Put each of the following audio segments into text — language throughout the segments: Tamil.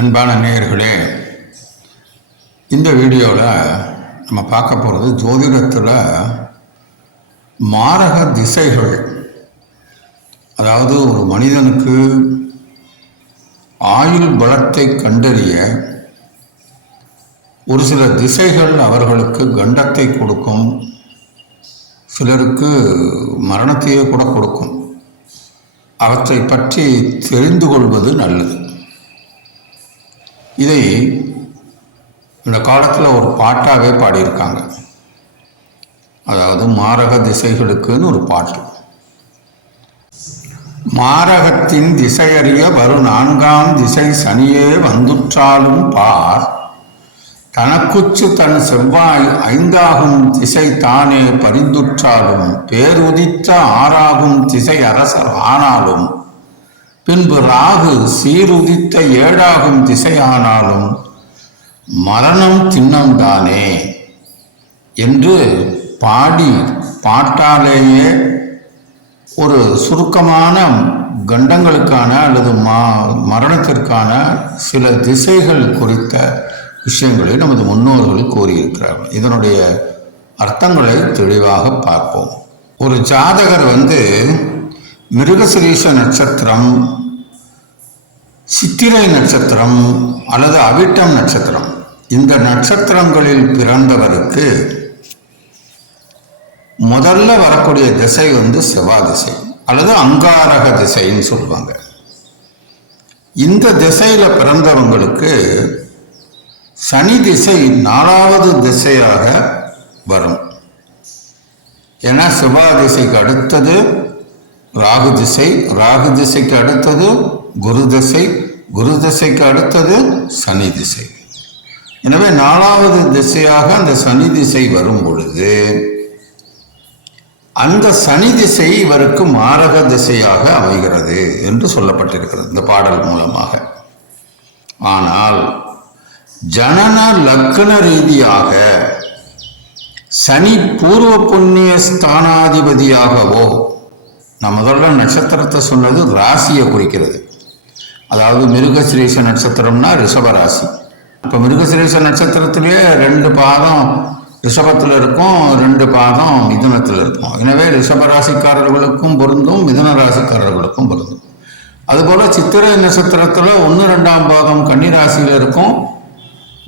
அன்பான நேயர்களே இந்த வீடியோவில் நம்ம பார்க்க போகிறது ஜோதிடத்தில் மாரக திசைகள். அதாவது ஒரு மனிதனுக்கு ஆயுள் பலத்தை கண்டறிய ஒரு சில திசைகள் அவர்களுக்கு கண்டத்தை கொடுக்கும் சிலருக்கு மரணத்தையே கூட கொடுக்கும். அவற்றை பற்றி தெரிந்து கொள்வது நல்லது. இதை இந்த காலத்தில் ஒரு பாட்டாகவே பாடியிருக்காங்க. அதாவது மாரக திசைகளுக்குன்னு ஒரு பாட்டு. மாரகத்தின் திசையறிய வரும் நான்காம் திசை சனியே வந்துற்றாலும் பார். தனக்குச்சு தன் செவ்வாய் ஐந்தாகும் திசை தானே பரிந்துற்றாலும் பேருதித்த ஆறாகும் திசை அரசர் ஆனாலும் பின்பு ராகு சீருதித்த ஏழாகும் திசையானாலும் மரணம் திண்ணம்தானே என்று பாடி பாட்டாலேயே ஒரு சுருக்கமான கண்டங்களுக்கான அல்லது மா மரணத்திற்கான சில திசைகள் குறித்த விஷயங்களை நமது முன்னோர்கள் கூறியிருக்கிறார்கள். இதனுடைய அர்த்தங்களை தெளிவாக பார்ப்போம். ஒரு ஜாதகர் வந்து மிருகசிரீஷ நட்சத்திரம் சித்திரை நட்சத்திரம் அல்லது அவிட்டம் நட்சத்திரம். இந்த நட்சத்திரங்களில் பிறந்தவருக்கு முதல்ல வரக்கூடிய திசை வந்து செவ்வாய் திசை அல்லது அங்காரக திசைன்னு சொல்லுவாங்க. இந்த திசையில் பிறந்தவங்களுக்கு சனி திசை நாலாவது திசையாக வரும். ஏன்னா செவ்வாய் திசைக்கு அடுத்தது ராகு திசை ராகு திசைக்கு அடுத்தது குரு திசை குரு திசைக்கு அடுத்தது சனி திசை. எனவே நாலாவது திசையாக அந்த சனி திசை வரும் பொழுது அந்த சனி திசை இவருக்கு மாரக திசையாக அமைகிறது என்று சொல்லப்பட்டிருக்கிறது இந்த பாடல் மூலமாக. ஆனால் ஜனன லக்ன ரீதியாக சனி பூர்வ புண்ணிய ஸ்தானாதிபதியாகவோ நான் முதல்ல நட்சத்திரத்தை சொன்னது ராசியை குறிக்கிறது. அதாவது மிருகசிரேஷ நட்சத்திரம்னா ரிஷபராசி. இப்போ மிருகசிரேஷ நட்சத்திரத்திலேயே ரெண்டு பாதம் ரிஷபத்தில் இருக்கும் ரெண்டு பாதம் மிதுனத்தில் இருக்கும். எனவே ரிஷபராசிக்காரர்களுக்கும் பொருந்தும் மிதுன ராசிக்காரர்களுக்கும் பொருந்தும். அதுபோல் சித்திரை நட்சத்திரத்தில் ஒன்று ரெண்டாம் பாதம் கன்னி ராசியில் இருக்கும்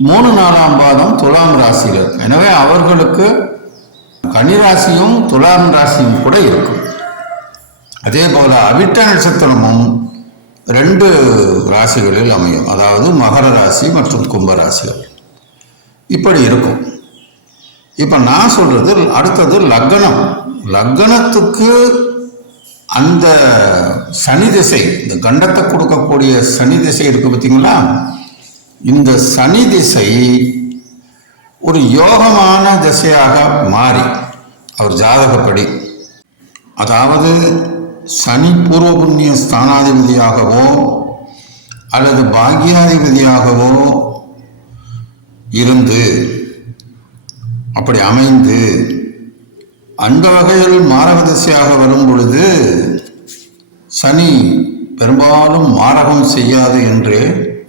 மூணு நாலாம் பாதம் துலாம் ராசியில் இருக்கும். எனவே அவர்களுக்கு கன்னி ராசியும் துலாம் ராசியும் கூட இருக்கும். அதே போல் அவிட்ட நட்சத்திரமும் ரெண்டு ராசிகளில் அமையும். அதாவது மகர ராசி மற்றும் கும்ப ராசிகள். இப்படி இருக்கும். இப்போ நான் சொல்கிறது அடுத்தது லக்னம். லக்னத்துக்கு அந்த சனி திசை இந்த கண்டத்தை கொடுக்கக்கூடிய சனி திசை இருக்கு பார்த்தீங்களா? இந்த சனி திசை ஒரு யோகமான திசையாக மாறி அவர் ஜாதகப்படி. அதாவது சனி பூர்வ புண்ணிய ஸ்தானாதிபதியாகவோ அல்லது பாக்யாதிபதியாகவோ இருந்து அப்படி அமைந்து அந்த வகையில் மாரக திசையாக வரும் பொழுது சனி பெரும்பாலும் மாரகம் செய்யாது என்று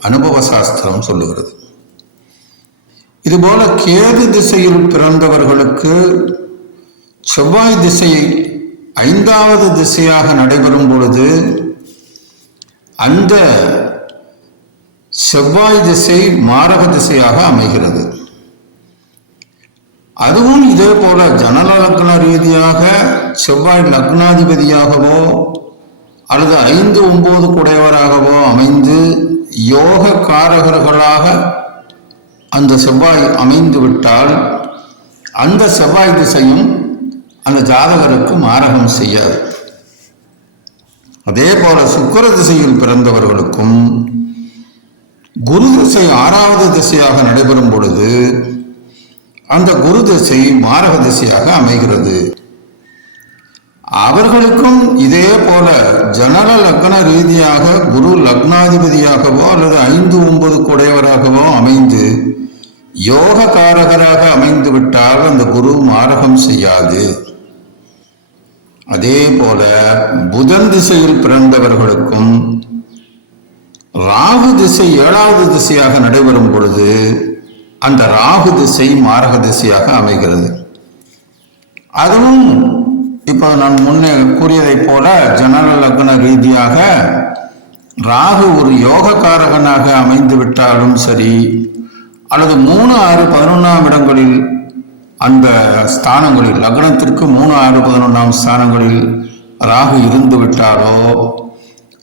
அனுபவ சாஸ்திரம் சொல்லுகிறது. இதுபோல கேது திசையில் பிறந்தவர்களுக்கு செவ்வாய் திசை ஐந்தாவது திசையாக நடைபெறும் பொழுது அந்த செவ்வாய் திசை மாரக திசையாக அமைகிறது. அதுவும் இதே போல ஜனல லக்ன ரீதியாக செவ்வாய் லக்னாதிபதியாகவோ அல்லது ஐந்து ஒன்பது குடையவராகவோ அமைந்து யோக காரகர்களாக அந்த செவ்வாய் அமைந்து விட்டால் அந்த செவ்வாய் திசையும் அந்த ஜாதகருக்கு மாரகம் செய்யாது. அதே போல சுக்கர திசையில் பிறந்தவர்களுக்கும் குரு திசை ஆறாவது திசையாக நடைபெறும் பொழுது அந்த குரு திசை மாரக திசையாக அமைகிறது. அவர்களுக்கும் இதே போல ஜனன லக்ன ரீதியாக குரு லக்னாதிபதியாகவோ அல்லது ஐந்து ஒன்பது குடையவராகவோ அமைந்து யோக காரகராக அமைந்து விட்டால் அந்த குரு மாரகம் செய்யாது. அதே போல புதன் திசையில் பிறந்தவர்களுக்கும் ராகு திசை ஏழாவது திசையாக நடைபெறும் பொழுது அந்த ராகு திசை மாரக திசையாக அமைகிறது. அதுவும் இப்போ நான் முன்னே கூறியதைப் போல ஜனரல் லக்ன ரீதியாக ராகு ஒரு யோக காரகனாக அமைந்து விட்டாலும் சரி அல்லது மூணு ஆறு பதினொன்றாம் இடங்களில் அந்த ஸ்தானங்களில் லக்னத்திற்கு மூணு ஆறு பதினொன்றாம் ஸ்தானங்களில் ராகு இருந்து விட்டாலோ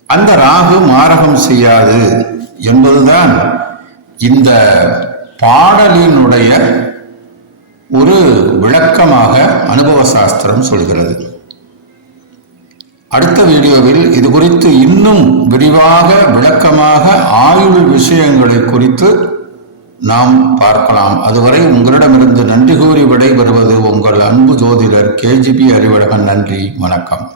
அந்த ராகு மாரகம் செய்யாது என்பதுதான் இந்த பாடலினுடைய ஒரு விளக்கமாக அனுபவ சாஸ்திரம் சொல்கிறது. அடுத்த வீடியோவில் இது குறித்து இன்னும் விரிவாக விளக்கமாக ஆயுள் விஷயங்களை குறித்து நாம் பார்க்கலாம். அதுவரை உங்களிடமிருந்து நன்றி கூறி விடைபெறுவது உங்கள் அன்பு ஜோதிடர் கேஜிபி அறிவழகன். நன்றி வணக்கம்.